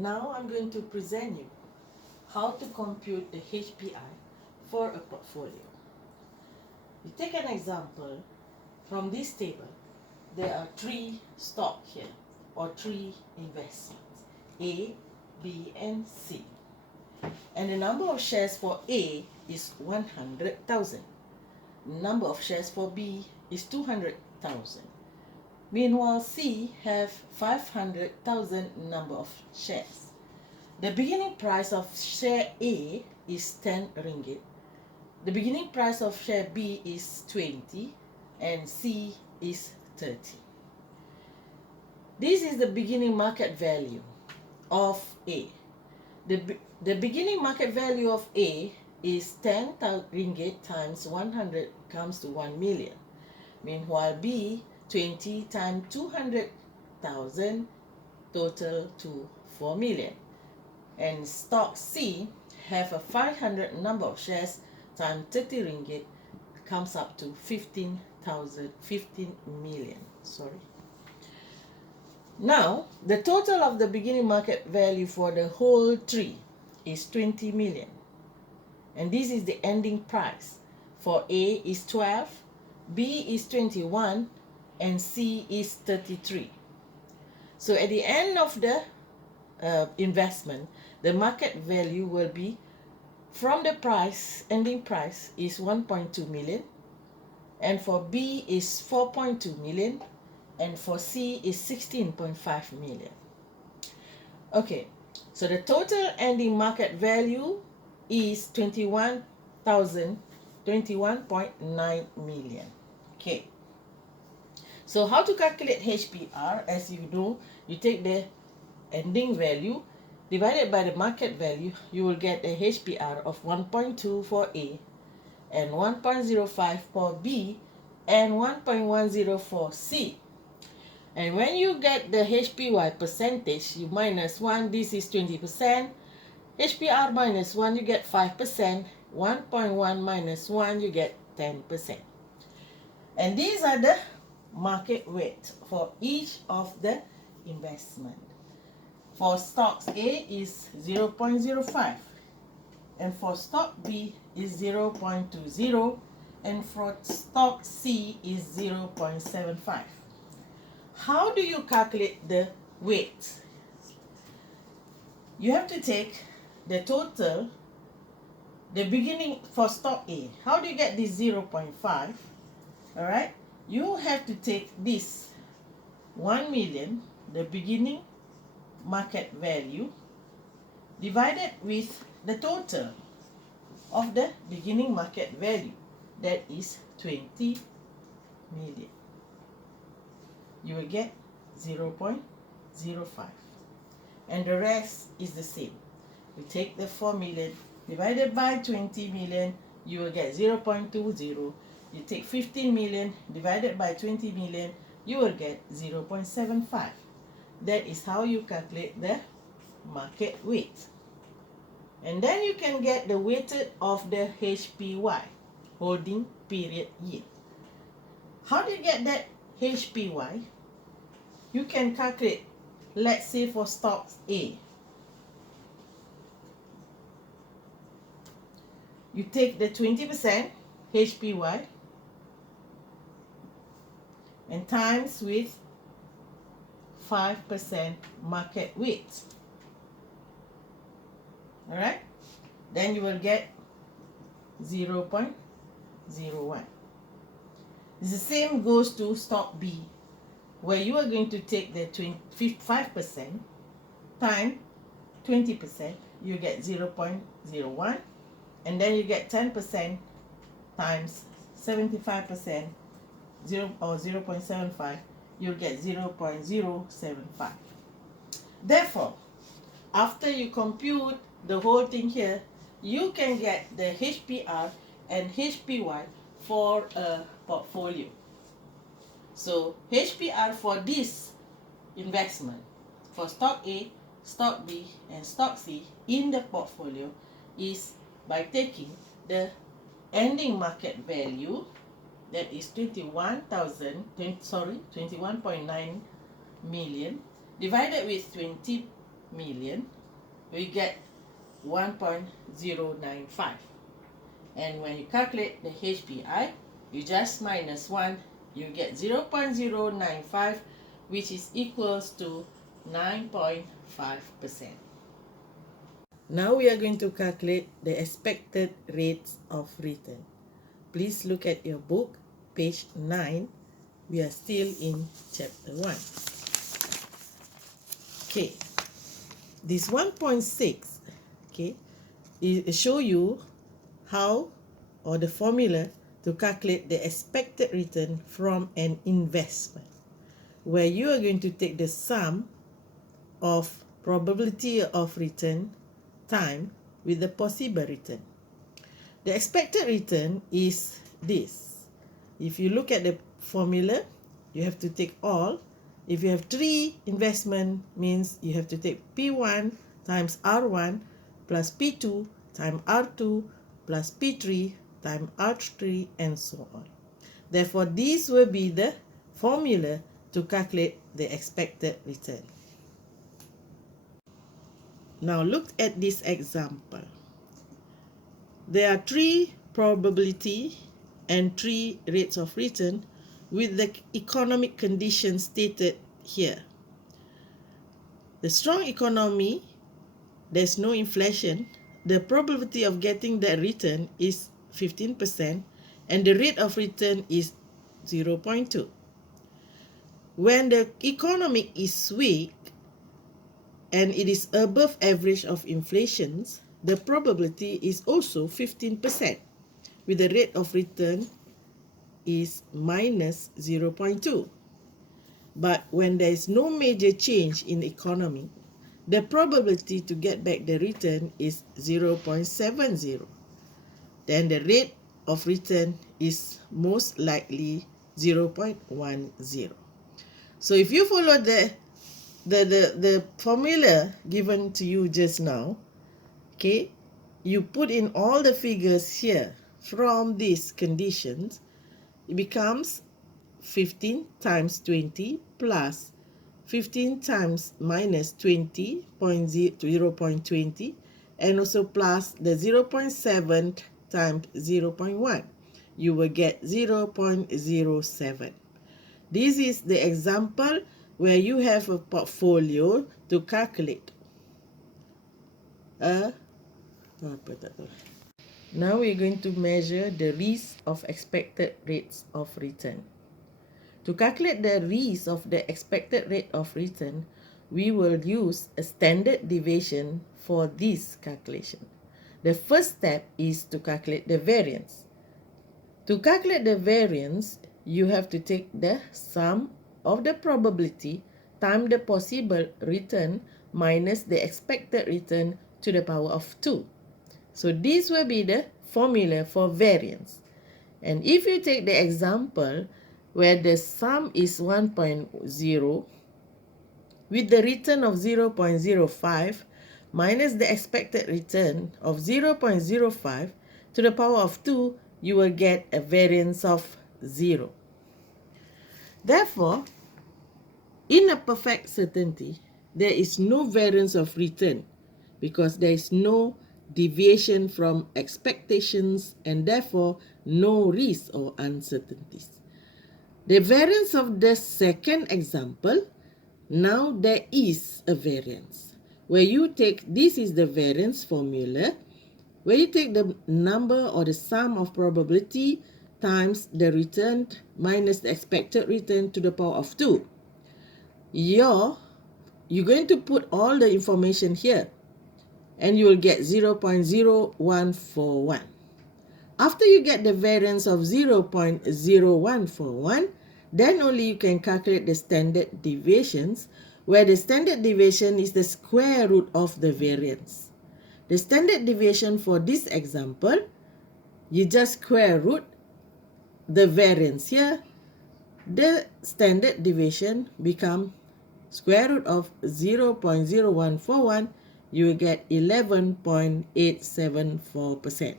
Now I'm going to present you how to compute the HPI for a portfolio. You take an example from this table. There are three stocks here, or three investments, A, B and C. And the number of shares for A is 100,000. Number of shares for B is 200,000. Meanwhile, C have 500,000 number of shares. The beginning price of share A is 10 ringgit. The beginning price of share B is 20 and C is 30. This is the beginning market value of A. The beginning market value of A is 10 ringgit times 100 comes to 1 million. Meanwhile, B 20 times 200,000 total to 4 million. And stock C have a 500 number of shares times 30 ringgit comes up to 15 million. Now, the total of the beginning market value for the whole tree is 20 million. And this is the ending price. For A is 12, B is 21, and C is 33. So at the end of the investment, the market value will be from the price, ending price is 1.2 million, and for B is 4.2 million, and for C is 16.5 million. Okay, so the total ending market value is 21.9 million. Okay. So how to calculate HPR? As you know, you take the ending value divided by the market value, you will get a HPR of 1.2 for A and 1.05 for B and 1.10 for C. And when you get the HPY percentage, you minus 1, this is 20%. HPR minus 1, you get 5%. 1.1 minus 1, you get 10%. And these are the market weight for each of the investment. For stocks A is 0.05, and for stock B is 0.20, and for stock C is 0.75. How do you calculate the weight? You have to take the total, the beginning for stock A. How do you get this 0.5? Alright, you have to take this 1 million, the beginning market value, divided with the total of the beginning market value, that is 20 million. You will get 0.05, and the rest is the same. You take the 4 million divided by 20 million, you will get 0.20. You take 15 million divided by 20 million, you will get 0.75. That is how you calculate the market weight. And then you can get the weighted of the HPY, holding period yield. How do you get that HPY? You can calculate, let's say for stocks A. You take the 20% HPY and times with 5% market weight. Alright? Then you will get 0.01. The same goes to stock B, where you are going to take the 5% times 20%, you get 0.01, and then you get 10% times 75%, 0.75, you'll get 0.075. Therefore, after you compute the whole thing here, you can get the HPR and HPY for a portfolio. So HPR for this investment, for stock A, stock B, and stock C in the portfolio is by taking the ending market value, that is 21.9 million, divided with 20 million, we get 1.095. And when you calculate the HPI, you just minus 1, you get 0.095, which is equals to 9.5%. Now we are going to calculate the expected rates of return. Please look at your book, page 9. We are still in chapter 1. Okay, this 1.6, okay, it show you how or the formula to calculate the expected return from an investment, where you are going to take the sum of probability of return time with the possible return. The expected return is this. If you look at the formula, you have to take all. If you have 3 investment, means you have to take P1 times R1 plus P2 times R2 plus P3 times R3 and so on. Therefore, this will be the formula to calculate the expected return. Now look at this example. There are 3 probability and 3 rates of return with the economic conditions stated here. The strong economy, there's no inflation, the probability of getting that return is 15% and the rate of return is 0.2. When the economy is weak and it is above average of inflations, the probability is also 15%, with the rate of return is minus 0.2. But when there is no major change in the economy, the probability to get back the return is 0.70. Then the rate of return is most likely 0.10. So if you follow the formula given to you just now, okay, you put in all the figures here from these conditions, it becomes 15 times 20 plus 15 times minus 20, 0.20, and also plus the 0.7 times 0.1. You will get 0.07. This is the example where you have a portfolio to calculate. Now we're going to measure the risk of expected rates of return. To calculate the risk of the expected rate of return, we will use a standard deviation for this calculation. The first step is to calculate the variance. To calculate the variance, you have to take the sum of the probability times the possible return minus the expected return to the power of 2. So this will be the formula for variance. And if you take the example where the sum is 1.0 with the return of 0.05 minus the expected return of 0.05 to the power of 2, you will get a variance of 0. Therefore, in a perfect certainty, there is no variance of return because there is no deviation from expectations and therefore no risk or uncertainties. The variance of the second example, now there is a variance where you take, this is the variance formula, where you take the number or the sum of probability times the return minus the expected return to the power of 2. You're going to put all the information here and you will get 0.0141. After you get the variance of 0.0141, then only you can calculate the standard deviations, where the standard deviation is the square root of the variance. The standard deviation for this example, you just square root the variance here. The standard deviation become square root of 0.0141, you will get 11.874%.